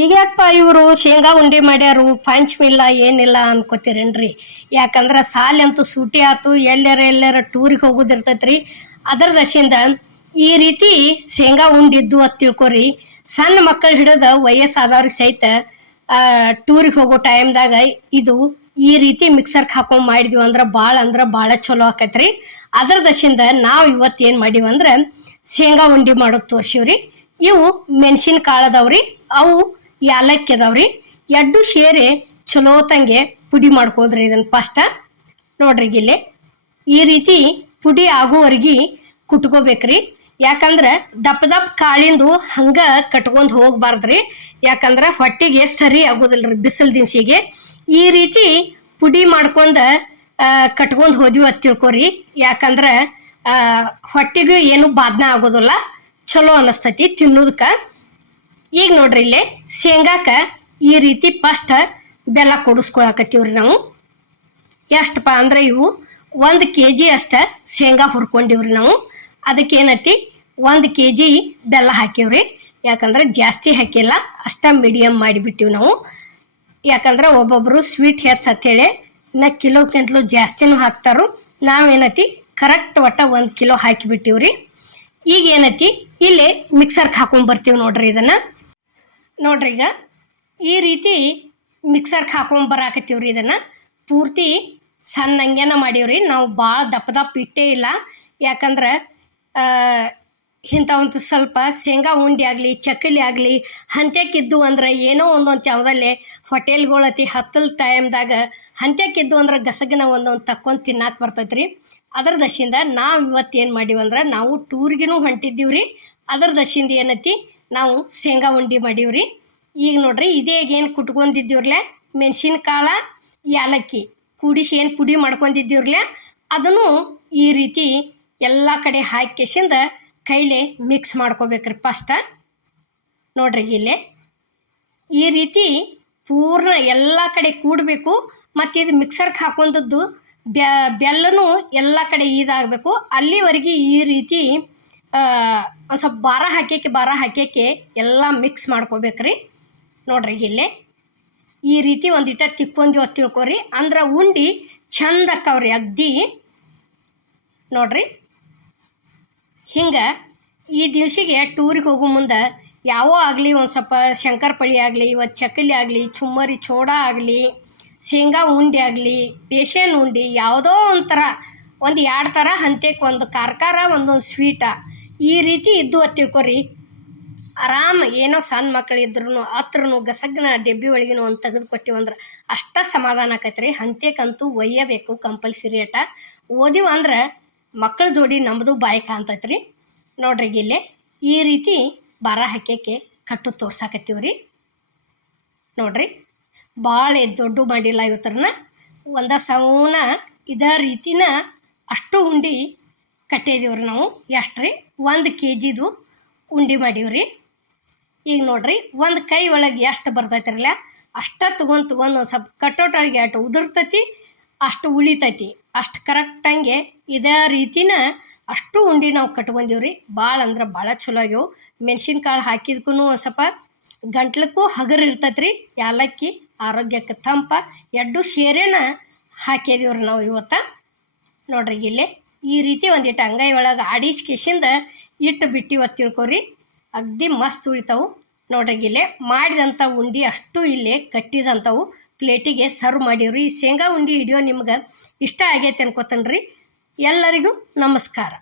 ಈಗ್ಯಾಕಪ್ಪ ಇವರು ಶೇಂಗಾ ಉಂಡೆ ಮಾಡ್ಯಾರು ಪಂಚಮಿಲ್ಲ ಏನಿಲ್ಲ ಅನ್ಕೋತೀರೇನ್ರಿ. ಯಾಕಂದ್ರೆ ಸಾಲಂತೂ ಸೂಟಿ ಆತು, ಎಲ್ಲರ ಟೂರಿಗೆ ಹೋಗೋದಿರ್ತೈತ್ರಿ. ಅದರ ದಶಿಂದ ಈ ರೀತಿ ಶೇಂಗಾ ಉಂಡಿದ್ದು ಅಂತ ತಿಳ್ಕೊರಿ. ಸಣ್ಣ ಮಕ್ಕಳು ಹಿಡಿದ ವಯಸ್ಸಾದವ್ರಿಗೆ ಸಹಿತ ಟೂರಿಗೆ ಹೋಗೋ ಟೈಮ್ದಾಗ ಇದು ಈ ರೀತಿ ಮಿಕ್ಸರ್ಗೆ ಹಾಕೊಂಡ್ ಮಾಡಿದ್ವಿ ಅಂದ್ರೆ ಭಾಳ ಚಲೋ ಆಕೈತ್ರಿ. ಅದರ ದಶಿಂದ ನಾವು ಇವತ್ತು ಏನು ಮಾಡೀವಿ ಅಂದ್ರೆ ಶೇಂಗಾ ಉಂಡೆ ಮಾಡೋದು ತೋರ್ಸಿವ್ರಿ. ಇವು ಮೆಣಸಿನ ಕಾಳದವ್ರಿ, ಅವು ಯಾಲಕ್ಕಿ ಅದಾವ್ರಿ. ಎರಡು ಸೇರಿ ಚಲೋ ತಂಗೆ ಪುಡಿ ಮಾಡ್ಕೋದ್ರಿ. ಇದನ್ನ ಫಸ್ಟ್ ನೋಡ್ರಿ ಗಿಲ್ಲಿ ಈ ರೀತಿ ಪುಡಿ ಆಗೋವರೆಗೆ ಕುಟ್ಕೋಬೇಕ್ರಿ. ಯಾಕಂದ್ರೆ ದಪ್ಪ ಕಾಳಿಂದು ಹಂಗ ಕಟ್ಕೊಂಡ್ ಹೋಗ್ಬಾರ್ದ್ರಿ. ಯಾಕಂದ್ರೆ ಹೊಟ್ಟಿಗೆ ಸರಿ ಆಗೋದಿಲ್ರಿ ಬಿಸಿಲು ದಿವ್ಸಿಗೆ. ಈ ರೀತಿ ಪುಡಿ ಮಾಡ್ಕೊಂಡ ಕಟ್ಕೊಂಡ್ ಹೋದಿವಿ ಅಂತ ತಿಳ್ಕೊರಿ. ಯಾಕಂದ್ರೆ ಹೊಟ್ಟಿಗೂ ಏನು ಬಾದ್ನ ಆಗೋದಿಲ್ಲ, ಚಲೋ ಅನಿಸ್ತೈತಿ ತಿನ್ನೋದಕ್ಕ. ಈಗ ನೋಡ್ರಿ ಇಲ್ಲಿ ಶೇಂಗಾಕ ಈ ರೀತಿ ಫಸ್ಟ್ ಬೆಲ್ಲ ಕೊಡಿಸ್ಕೊಳಕತ್ತೀವ್ರಿ ನಾವು. ಎಷ್ಟಪ್ಪ ಅಂದ್ರೆ ಇವು 1 kg ಅಷ್ಟ ಶೇಂಗಾ ಹುರ್ಕೊಂಡಿವ್ರಿ ನಾವು. ಅದಕ್ಕೆ ಏನೈತಿ 1 kg ಬೆಲ್ಲ ಹಾಕಿವ್ರಿ. ಯಾಕಂದ್ರೆ ಜಾಸ್ತಿ ಹಾಕಿಲ್ಲ, ಅಷ್ಟ ಮೀಡಿಯಮ್ ಮಾಡಿಬಿಟ್ಟಿವಿ ನಾವು. ಯಾಕಂದ್ರೆ ಒಬ್ಬೊಬ್ರು ಸ್ವೀಟ್ ಹೆಚ್ಚತ್ತೇಳಿ ಇನ್ನು ಕಿಲೋಕ್ಕಿಂತಲೂ ಜಾಸ್ತಿನೂ ಹಾಕ್ತಾರು. ನಾವೇನೈತಿ ಕರೆಕ್ಟ್ ಒಟ್ಟ 1 kg ಹಾಕಿಬಿಟ್ಟಿವ್ರಿ. ಈಗ ಏನೈತಿ ಇಲ್ಲಿ ಮಿಕ್ಸರ್ಗೆ ಹಾಕೊಂಡ್ಬರ್ತೀವಿ ನೋಡ್ರಿ. ಇದನ್ನು ನೋಡ್ರಿ ಈಗ ಈ ರೀತಿ ಮಿಕ್ಸರ್ಗೆ ಹಾಕೊಂಬರಾಕತ್ತೀವ್ರಿ. ಇದನ್ನು ಪೂರ್ತಿ ಸಣ್ಣಂಗೆನ ಮಾಡೀವ್ರಿ ನಾವು, ಭಾಳ ದಪ್ಪ ಇಟ್ಟೇ ಇಲ್ಲ. ಯಾಕಂದ್ರೆ ಇಂಥ ಒಂದು ಸ್ವಲ್ಪ ಶೇಂಗಾ ಉಂಡೆ ಆಗಲಿ ಚಕ್ಕಲಿ ಆಗಲಿ ಹಂತ್ಯಕ್ಕಿದ್ದು ಅಂದ್ರೆ ಏನೋ ಒಂದೊಂದು ಯಾವುದಲ್ಲೇ ಹೋಟೆಲ್ಗಳತಿ ಹತ್ತಲ ಟೈಮ್ದಾಗ ಹಂತ್ಯಕ್ಕಿದ್ದು ಅಂದ್ರೆ ಗಸಗನ ಒಂದೊಂದು ತಕ್ಕೊಂಡು ತಿನ್ನಕ್ಕೆ ಬರ್ತೈತ್ರಿ. ಅದರ ದಶಿಂದ ನಾವು ಇವತ್ತು ಏನು ಮಾಡೀವಿ ಅಂದ್ರೆ ನಾವು ಟೂರ್ಗಿನೂ ಹೊಂಟಿದ್ದೀವ್ರಿ. ಅದರ ದಶಿಂದ ಏನೈತಿ ನಾವು ಶೇಂಗಾ ಉಂಡೆ ಮಾಡೀವ್ರಿ. ಈಗ ನೋಡ್ರಿ ಇದೇ ಏನು ಕುಟ್ಕೊಂಡಿದ್ದೀವ್ರಲೆ ಮೆಣಸಿನ ಕಾಳ ಯಾಲಕ್ಕಿ ಕೂಡಿಸಿ ಏನು ಪುಡಿ ಮಾಡ್ಕೊಂಡಿದ್ದೀವ್ರಲೆ ಅದನ್ನು ಈ ರೀತಿ ಎಲ್ಲ ಕಡೆ ಹಾಕಿಸಿಂದ ಕೈಲೇ ಮಿಕ್ಸ್ ಮಾಡ್ಕೋಬೇಕ್ರಿ ಫಸ್ಟ್. ನೋಡ್ರಿ ಇಲ್ಲೇ ಈ ರೀತಿ ಪೂರ್ಣ ಎಲ್ಲ ಕಡೆ ಕೂಡಬೇಕು. ಮತ್ತು ಇದು ಮಿಕ್ಸರ್ಗೆ ಹಾಕೊಂಡದ್ದು ಬೆಲ್ಲನೂ ಎಲ್ಲ ಕಡೆ ಇದಾಗಬೇಕು. ಅಲ್ಲಿವರೆಗೆ ಈ ರೀತಿ ಒಂದು ಸ್ವಲ್ಪ ಭಾರ ಹಾಕ್ಯಕ್ಕೆ ಎಲ್ಲ ಮಿಕ್ಸ್ ಮಾಡ್ಕೋಬೇಕ್ರಿ. ನೋಡ್ರಿ ಇಲ್ಲೇ ಈ ರೀತಿ ಒಂದಿಟ ತಿಕ್ಕೊಂದಿವ ತಿಳ್ಕೊರಿ, ಅಂದ್ರೆ ಉಂಡೆ ಚಂದ ಅಕ್ಕವ್ರಿ ಅಗ್ದಿ. ನೋಡ್ರಿ ಹಿಂಗೆ ಈ ದಿವ್ಸಿಗೆ ಟೂರಿಗೆ ಹೋಗೋ ಮುಂದೆ ಯಾವೋ ಆಗಲಿ ಒಂದು ಸ್ವಲ್ಪ ಶಂಕರಪಳಿ ಆಗಲಿ, ಇವತ್ತು ಚಕ್ಕಲಿ ಆಗಲಿ, ಚುಮ್ಮರಿ ಚೋಡ ಆಗಲಿ, ಶೇಂಗಾ ಉಂಡೆ ಆಗಲಿ, ಬೇಸನ್ ಉಂಡೆ ಯಾವುದೋ ಒಂಥರ 1-2 ಥರ ಹಂತಕ್ಕೆ ಒಂದು ಖಾರ ಒಂದೊಂದು ಸ್ವೀಟ ಈ ರೀತಿ ಇದ್ದು ಅಂತ ತಿಳ್ಕೊರಿ. ಆರಾಮ ಏನೋ ಸಣ್ಣ ಮಕ್ಕಳಿದ್ರು ಹತ್ರನು ಗಸಗ್ನ ಡೆಬ್ಬಿ ಒಳಗಿನ ಒಂದು ತೆಗೆದು ಕೊಟ್ಟಿವಂದ್ರೆ ಅಷ್ಟ ಸಮಾಧಾನ ಆಕೈತ್ರಿ. ಹಂತಕ್ಕಂತೂ ಒಯ್ಯಬೇಕು ಕಂಪಲ್ಸರಿ. ಅಟ ಓದಿವ ಅಂದ್ರೆ ಮಕ್ಕಳ ಜೋಡಿ ನಮ್ಮದು ಬಾಯಿ ಕಾಣ್ತೈತ್ರಿ. ನೋಡ್ರಿ ಇಲ್ಲೇ ಈ ರೀತಿ ಭಾರ ಹಾಕ್ಯಕ್ಕೆ ಕಟ್ಟು ತೋರ್ಸಾಕತ್ತೀವ್ರಿ. ನೋಡ್ರಿ ಭಾಳ ದೊಡ್ಡ ಮಾಡಿಲ್ಲ, ಇವತ್ತರನ್ನ ಒಂದ ಸೌನ ಇದೇ ರೀತಿನ ಅಷ್ಟು ಉಂಡೆ ಕಟ್ಟಿದೀವ್ರಿ ನಾವು. ಎಷ್ಟ್ರಿ 1 kgದು ಉಂಡೆ ಮಾಡೀವ್ರಿ. ಈಗ ನೋಡ್ರಿ ಒಂದು ಕೈ ಒಳಗೆ ಎಷ್ಟು ಬರ್ತೈತಿರಲ್ಲ ಅಷ್ಟ ತೊಗೊಂಡು ಒಂದು ಸ್ವಲ್ಪ ಕಟ್ಟೋಟೊಳಗೆ ಅಷ್ಟು ಉದುರ್ತೈತಿ, ಅಷ್ಟು ಉಳಿತೈತಿ. ಅಷ್ಟು ಕರೆಕ್ಟಂಗೆ ಇದೇ ರೀತಿನ ಅಷ್ಟು ಉಂಡೆ ನಾವು ಕಟ್ಕೊಂಡಿವ್ರಿ. ಭಾಳ ಅಂದ್ರೆ ಭಾಳ ಚಲೋ ಆಗ್ಯವು. ಮೆಣಸಿನ ಕಾಳು ಹಾಕಿದ್ಕೂ ಒಂದು ಸ್ವಲ್ಪ ಗಂಟ್ಲಕ್ಕೂ ಹಗರು ಇರ್ತೈತ್ರಿ. ಯಾಲಕ್ಕಿ ಆರೋಗ್ಯಕ್ಕೆ ತಂಪ ಎರಡು ಸೇರೇನ ಹಾಕಿದೀವ್ರಿ ನಾವು ಇವತ್ತು. ನೋಡ್ರಿ ಇಲ್ಲೇ ಈ ರೀತಿ ಒಂದಿಟ್ಟು ಅಂಗೈ ಒಳಗೆ ಆಡಿಸ್ಕಿಸಿಂದ ಇಟ್ಟು ಬಿಟ್ಟಿವತ್ತು ತಿಳ್ಕೊರಿ. ಅಗ್ದಿ ಮಸ್ತ್ ಉಳಿತಾವು. ನೋಡ್ರಿ ಇಲ್ಲೇ ಮಾಡಿದಂಥ ಉಂಡೆ ಅಷ್ಟು ಇಲ್ಲೇ ಕಟ್ಟಿದಂಥವು ಪ್ಲೇಟಿಗೆ ಸರ್ವ್ ಮಾಡೀವ್ರಿ. ಈ ಶೇಂಗಾ ಉಂಡೆ ವಿಡಿಯೋ ನಿಮ್ಗೆ ಇಷ್ಟ ಆಗೈತೆ ಅನ್ಕೋತನ್ರಿ. ಎಲ್ಲರಿಗೂ ನಮಸ್ಕಾರ.